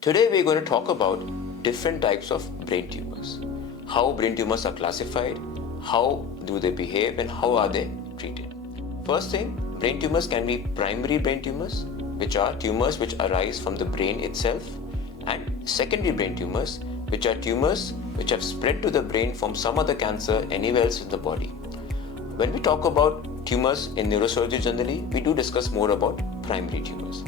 Today we're going to talk about different types of brain tumors, how brain tumors are classified, how do they behave, and how are they treated. First thing, brain tumors can be primary brain tumors, which are tumors which arise from the brain itself, and secondary brain tumors, which are tumors which have spread to the brain from some other cancer anywhere else in the body. When we talk about tumors in neurosurgery generally, we do discuss more about primary tumors.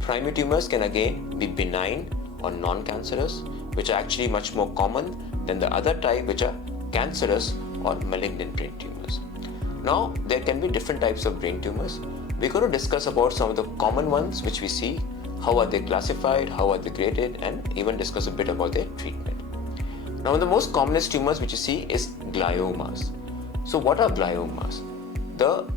Primary tumors can again be benign or non-cancerous, which are actually much more common than the other type, which are cancerous or malignant brain tumors. Now, there can be different types of brain tumors. We're going to discuss about some of the common ones which we see, how are they classified, how are they graded, and even discuss a bit about their treatment. Now, one of the most commonest tumors which you see is gliomas. So, what are gliomas? The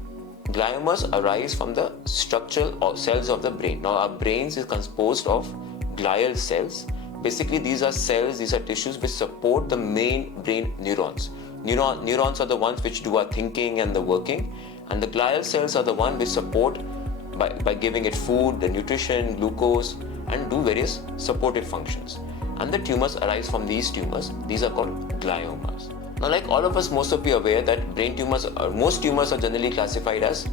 gliomas arise from the structural cells of the brain. Now, our brains is composed of glial cells. Basically, these are cells, these are tissues which support the main brain neurons. Neurons are the ones which do our thinking and the working, and the glial cells are the ones which support by giving it food, the nutrition, glucose, and do various supportive functions. And the tumors arise from these tumors. These are called gliomas. Now, like all of us, most of you are aware that most tumors are generally classified as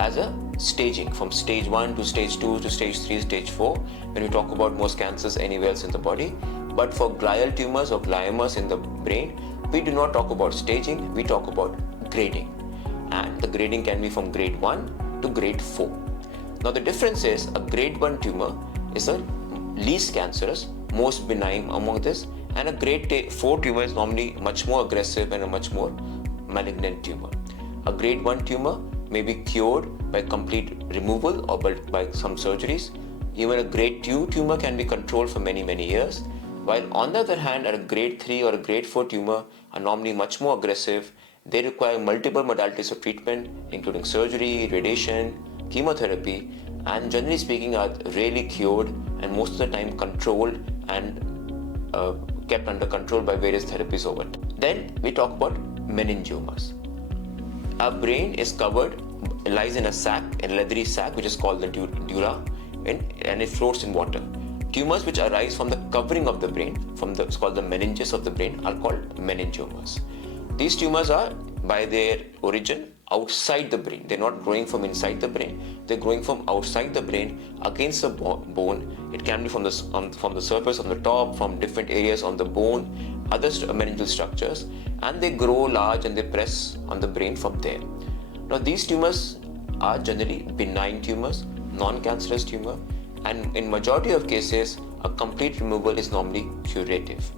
a staging, from stage 1 to stage 2 to stage 3, stage 4, when we talk about most cancers anywhere else in the body. But for glial tumors or gliomas in the brain, we do not talk about staging, we talk about grading. And the grading can be from grade 1 to grade 4. Now, the difference is a grade 1 tumor is the least cancerous, most benign among this, and a grade 4 tumor is normally much more aggressive and a much more malignant tumor. A grade 1 tumor may be cured by complete removal or by some surgeries. Even a grade 2 tumor can be controlled for many years, while on the other hand, a grade 3 or a grade 4 tumor are normally much more aggressive. They require multiple modalities of treatment, including surgery, radiation, chemotherapy, and generally speaking are rarely cured and most of the time controlled and kept under control by various therapies over time. Then we talk about meningiomas. Our brain is lies in a sac, a leathery sac, which is called the dura, and it floats in water. Tumors which arise from the covering of the brain, it's called the meninges of the brain, are called meningiomas. These tumors are, by their origin, outside the brain. They're not growing from inside the brain. They're growing from outside the brain against the bone. It can be from the surface, on the top, from different areas on the bone, other meningeal structures, and they grow large and they press on the brain from there. Now, these tumors are generally benign tumors, non-cancerous tumor, and in majority of cases, a complete removal is normally curative.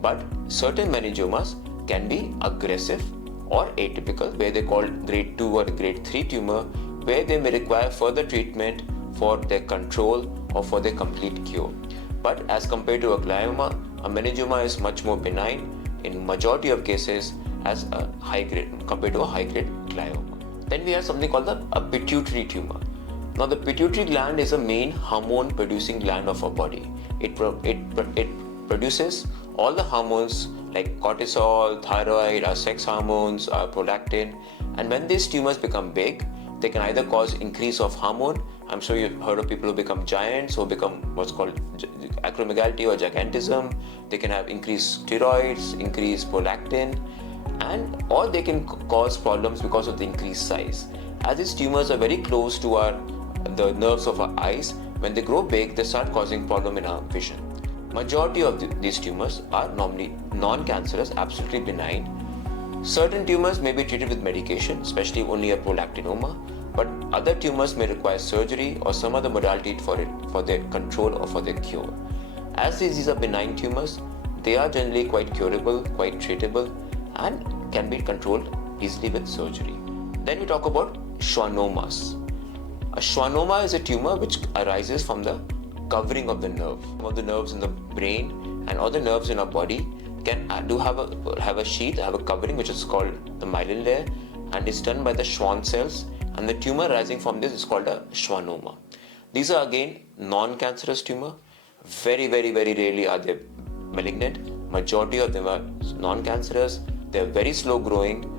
But certain meningiomas can be aggressive or atypical, where they call grade 2 or grade 3 tumor, where they may require further treatment for their control or for their complete cure. But as compared to a glioma, a meningioma is much more benign in majority of cases as a high grade compared to a high grade glioma. Then we have something called a pituitary tumor. Now, the pituitary gland is a main hormone producing gland of our body. It produces all the hormones like cortisol, thyroid, our sex hormones, our prolactin, and when these tumors become big, they can either cause increase of hormone. I'm sure you've heard of people who become giants, who become what's called acromegaly or gigantism. They can have increased steroids, increased prolactin, or they can cause problems because of the increased size. As these tumors are very close to the nerves of our eyes, when they grow big, they start causing problem in our vision. Majority of these tumors are normally non-cancerous, absolutely benign. Certain tumors may be treated with medication, especially only a prolactinoma, but other tumors may require surgery or some other modality for their control or for their cure. As these are benign tumors, they are generally quite curable, quite treatable, and can be controlled easily with surgery. Then we talk about schwannomas. A schwannoma is a tumor which arises from the covering of the nerve. Some of the nerves in the brain and other nerves in our body have a sheath, have a covering which is called the myelin layer, and is done by the Schwann cells, and the tumor arising from this is called a schwannoma. These are again non-cancerous tumor. Very rarely are they malignant. Majority of them are non-cancerous. They are very slow growing.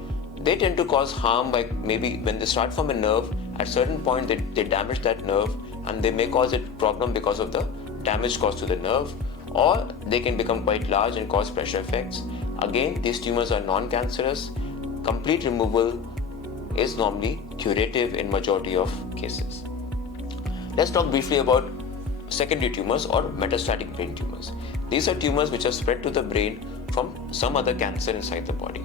They tend to cause harm by maybe when they start from a nerve, at certain point they damage that nerve, and they may cause a problem because of the damage caused to the nerve, or they can become quite large and cause pressure effects. Again, these tumors are non-cancerous. Complete removal is normally curative in majority of cases. Let's talk briefly about secondary tumors or metastatic brain tumors. These are tumors which are spread to the brain from some other cancer inside the body.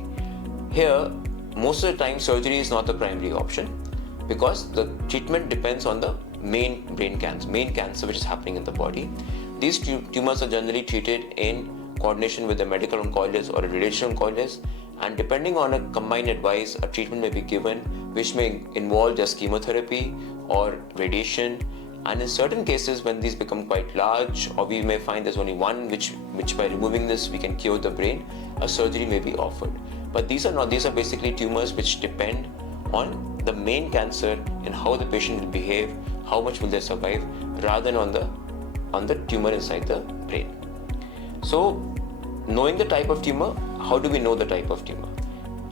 Here, most of the time surgery is not the primary option because the treatment depends on the main cancer which is happening in the body. These tumors are generally treated in coordination with a medical oncologist or a radiation oncologist, and depending on a combined advice, a treatment may be given which may involve just chemotherapy or radiation. And in certain cases, when these become quite large, or we may find there's only one which by removing this we can cure the brain, a surgery may be offered. But these are basically tumors which depend on the main cancer and how the patient will behave, how much will they survive, rather than on the tumor inside the brain. So, knowing the type of tumor, how do we know the type of tumor?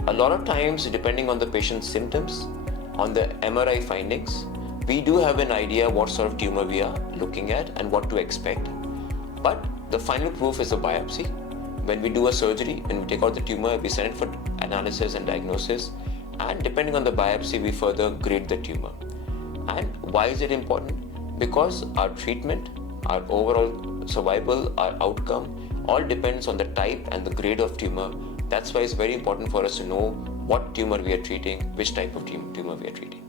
A lot of times, depending on the patient's symptoms, on the MRI findings, we do have an idea what sort of tumor we are looking at and what to expect. But the final proof is a biopsy. When we do a surgery, when we take out the tumor, we send it for analysis and diagnosis, and depending on the biopsy, we further grade the tumor. And why is it important? Because our treatment, our overall survival, our outcome, all depends on the type and the grade of tumor. That's why it's very important for us to know what tumor we are treating, which type of tumor we are treating.